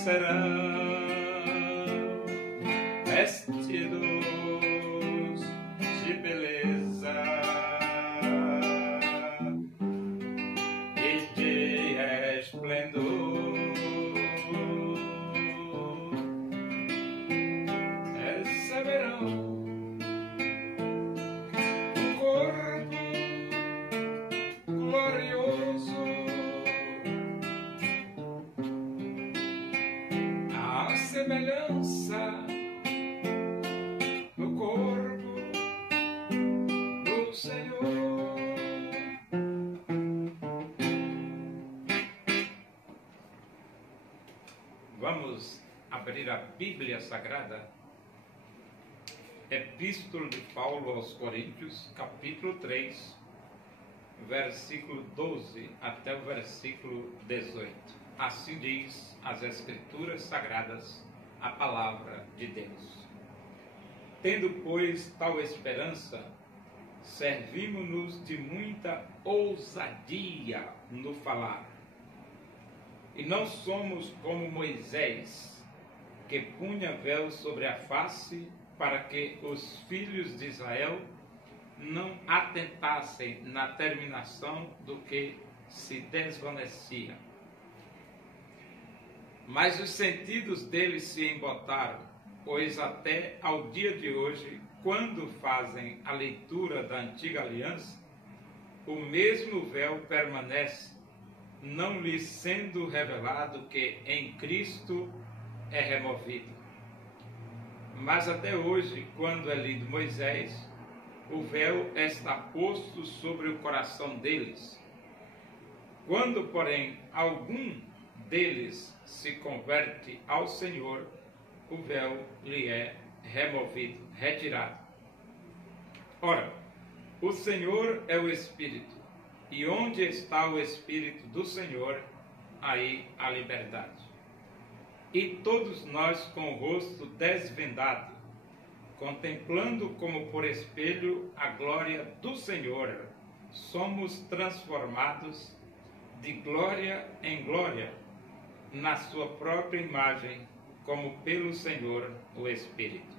serão vestidos de beleza e de esplendor. Receberão um corpo glorioso, a semelhança do corpo do Senhor. Vamos abrir a Bíblia Sagrada, Epístola de Paulo aos Coríntios, capítulo 3, versículo 12 até o versículo 18. Assim diz as Escrituras Sagradas, a palavra de Deus. Tendo, pois, tal esperança, servimos-nos de muita ousadia no falar. E não somos como Moisés, que punha véu sobre a face, para que os filhos de Israel não atentassem na terminação do que se desvanecia. Mas os sentidos deles se embotaram, pois até ao dia de hoje, quando fazem a leitura da antiga aliança, o mesmo véu permanece, não lhes sendo revelado que em Cristo é removido. Mas até hoje, quando é lido Moisés, o véu está posto sobre o coração deles. Quando, porém, algum deles se converte ao Senhor, o véu lhe é removido, retirado. Ora, o Senhor é o Espírito, e onde está o Espírito do Senhor, aí a liberdade. E todos nós, com o rosto desvendado, contemplando como por espelho a glória do Senhor, somos transformados de glória em glória, na sua própria imagem, como pelo Senhor o Espírito.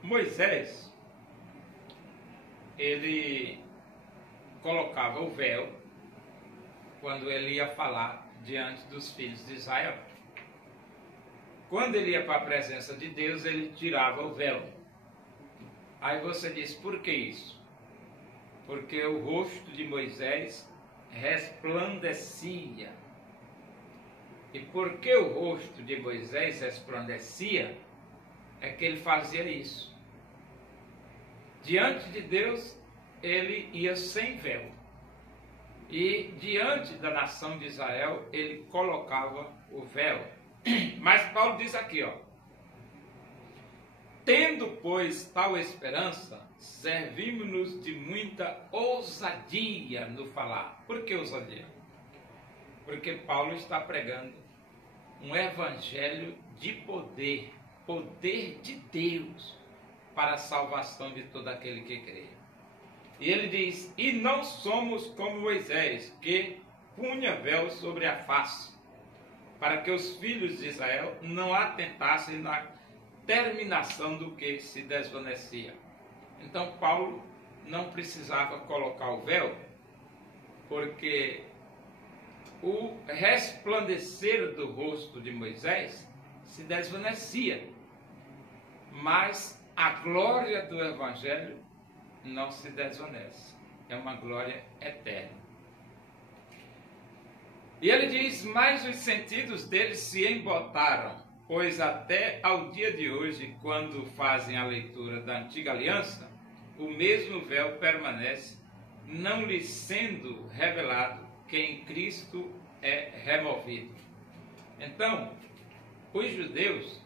Moisés, ele colocava o véu quando ele ia falar diante dos filhos de Israel. Quando ele ia para a presença de Deus, ele tirava o véu. Aí você diz, por que isso? Porque o rosto de Moisés resplandecia. E porque o rosto de Moisés resplandecia, é que ele fazia isso. Diante de Deus, ele ia sem véu. E diante da nação de Israel, ele colocava o véu. Mas Paulo diz aqui, tendo, pois, tal esperança, servimos-nos de muita ousadia no falar. Por que ousadia? Porque Paulo está pregando um evangelho de poder, poder de Deus, para a salvação de todo aquele que crê. E ele diz, e não somos como Moisés, que punha véu sobre a face, para que os filhos de Israel não atentassem na terminação do que se desvanecia. Então Paulo não precisava colocar o véu, porque o resplandecer do rosto de Moisés se desvanecia, mas a glória do Evangelho não se desvanece, é uma glória eterna. E ele diz, mas os sentidos deles se embotaram, pois até ao dia de hoje, quando fazem a leitura da antiga aliança, o mesmo véu permanece, não lhes sendo revelado que em Cristo é removido. Então, os judeus,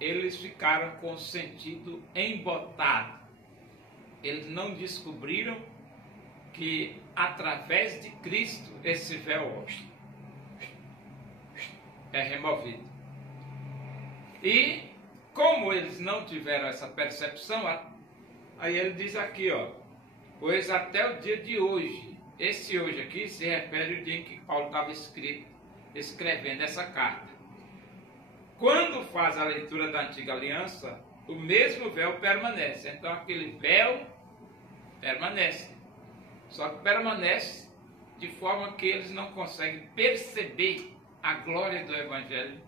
eles ficaram com o sentido embotado. Eles não descobriram que através de Cristo esse véu é removido. E como eles não tiveram essa percepção, aí ele diz aqui, pois até o dia de hoje, Esse hoje aqui se refere ao dia em que Paulo estava escrevendo essa carta. Quando faz a leitura da Antiga Aliança, o mesmo véu permanece. Então aquele véu permanece. Só que permanece de forma que eles não conseguem perceber a glória do Evangelho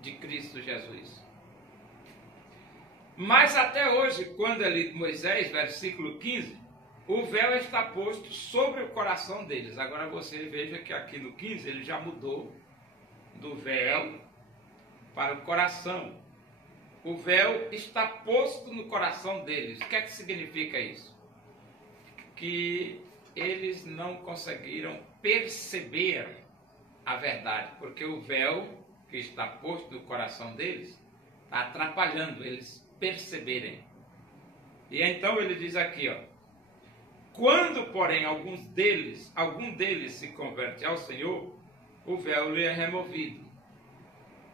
de Cristo Jesus. Mas até hoje, quando é lido Moisés, versículo 15, o véu está posto sobre o coração deles. Agora você veja que aqui no 15 ele já mudou do véu para o coração. O véu está posto no coração deles. O que é que significa isso? Que eles não conseguiram perceber a verdade, porque o véu que está posto no coração deles está atrapalhando eles perceberem. E então ele diz aqui, ó: quando, porém, algum deles se converte ao Senhor, o véu lhe é removido.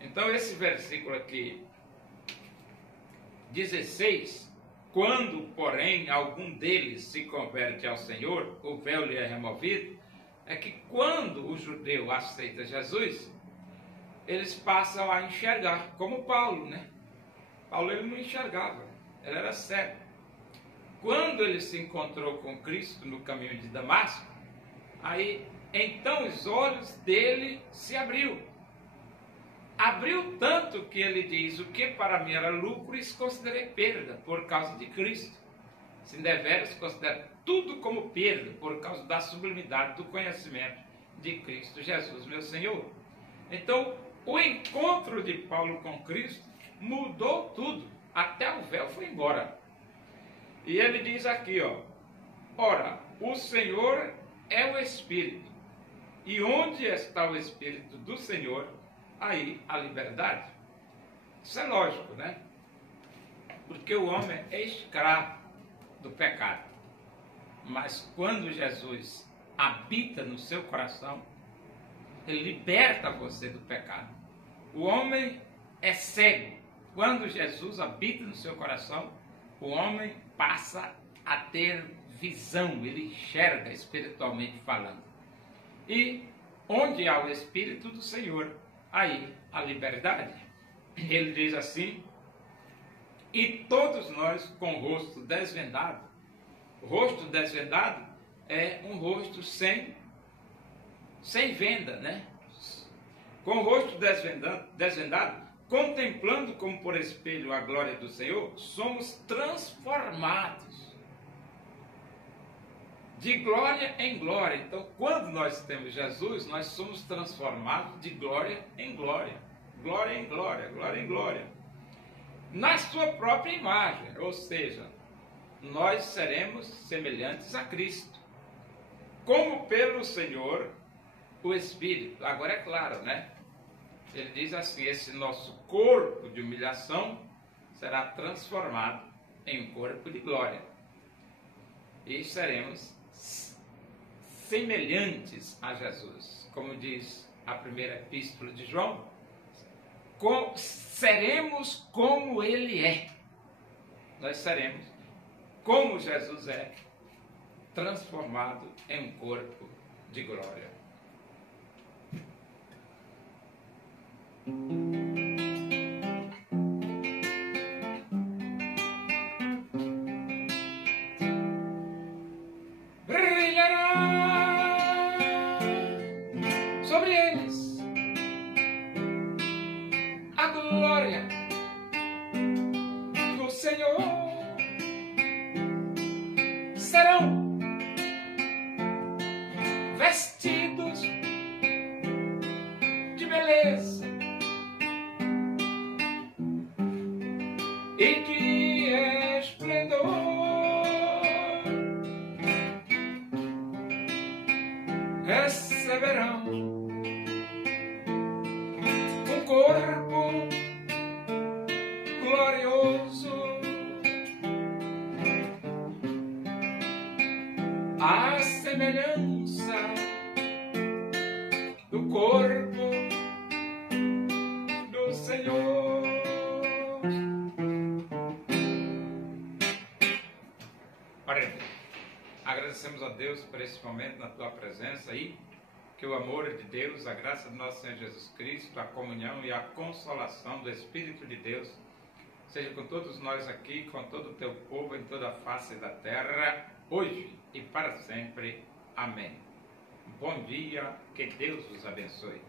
Então esse versículo aqui, 16, quando, porém, algum deles se converte ao Senhor, o véu lhe é removido, é que quando o judeu aceita Jesus, eles passam a enxergar, como Paulo, né? Paulo ele não enxergava, ele era cego. Quando ele se encontrou com Cristo no caminho de Damasco, aí então os olhos dele se abriu. Abriu tanto que ele diz: o que para mim era lucro, isso considerei perda por causa de Cristo. Se deveras considero tudo como perda por causa da sublimidade do conhecimento de Cristo Jesus, meu Senhor. Então, o encontro de Paulo com Cristo mudou tudo, até o véu foi embora. E ele diz aqui, ó: ora, o Senhor é o Espírito, e onde está o Espírito do Senhor, aí a liberdade. Isso é lógico, né? Porque o homem é escravo do pecado. Mas quando Jesus habita no seu coração, ele liberta você do pecado. O homem é cego. Quando Jesus habita no seu coração, o homem passa a ter visão, ele enxerga espiritualmente falando. E onde há o Espírito do Senhor, aí a liberdade. Ele diz assim: e todos nós com o rosto desvendado. O rosto desvendado é um rosto sem venda, né? Com o rosto desvendado, contemplando como por espelho a glória do Senhor, somos transformados de glória em glória. Então, quando nós temos Jesus, nós somos transformados de glória em glória, glória em glória, glória em glória, na sua própria imagem, ou seja, nós seremos semelhantes a Cristo, como pelo Senhor o Espírito. Agora é claro, né? Ele diz assim: esse nosso corpo de humilhação será transformado em um corpo de glória. E seremos semelhantes a Jesus. Como diz a primeira epístola de João, seremos como Ele é. Nós seremos como Jesus é, transformado em um corpo de glória. Brilhará sobre eles a glória do Senhor. Serão vestidos de beleza e de esplendor. Receberão um corpo glorioso, a semelhança do corpo do Senhor. Ora, Agradecemos a Deus por esse momento na tua presença aí, que o amor de Deus, a graça do nosso Senhor Jesus Cristo, a comunhão e a consolação do Espírito de Deus seja com todos nós aqui, com todo o teu povo em toda a face da terra, hoje e para sempre. Amém. Bom dia, que Deus os abençoe.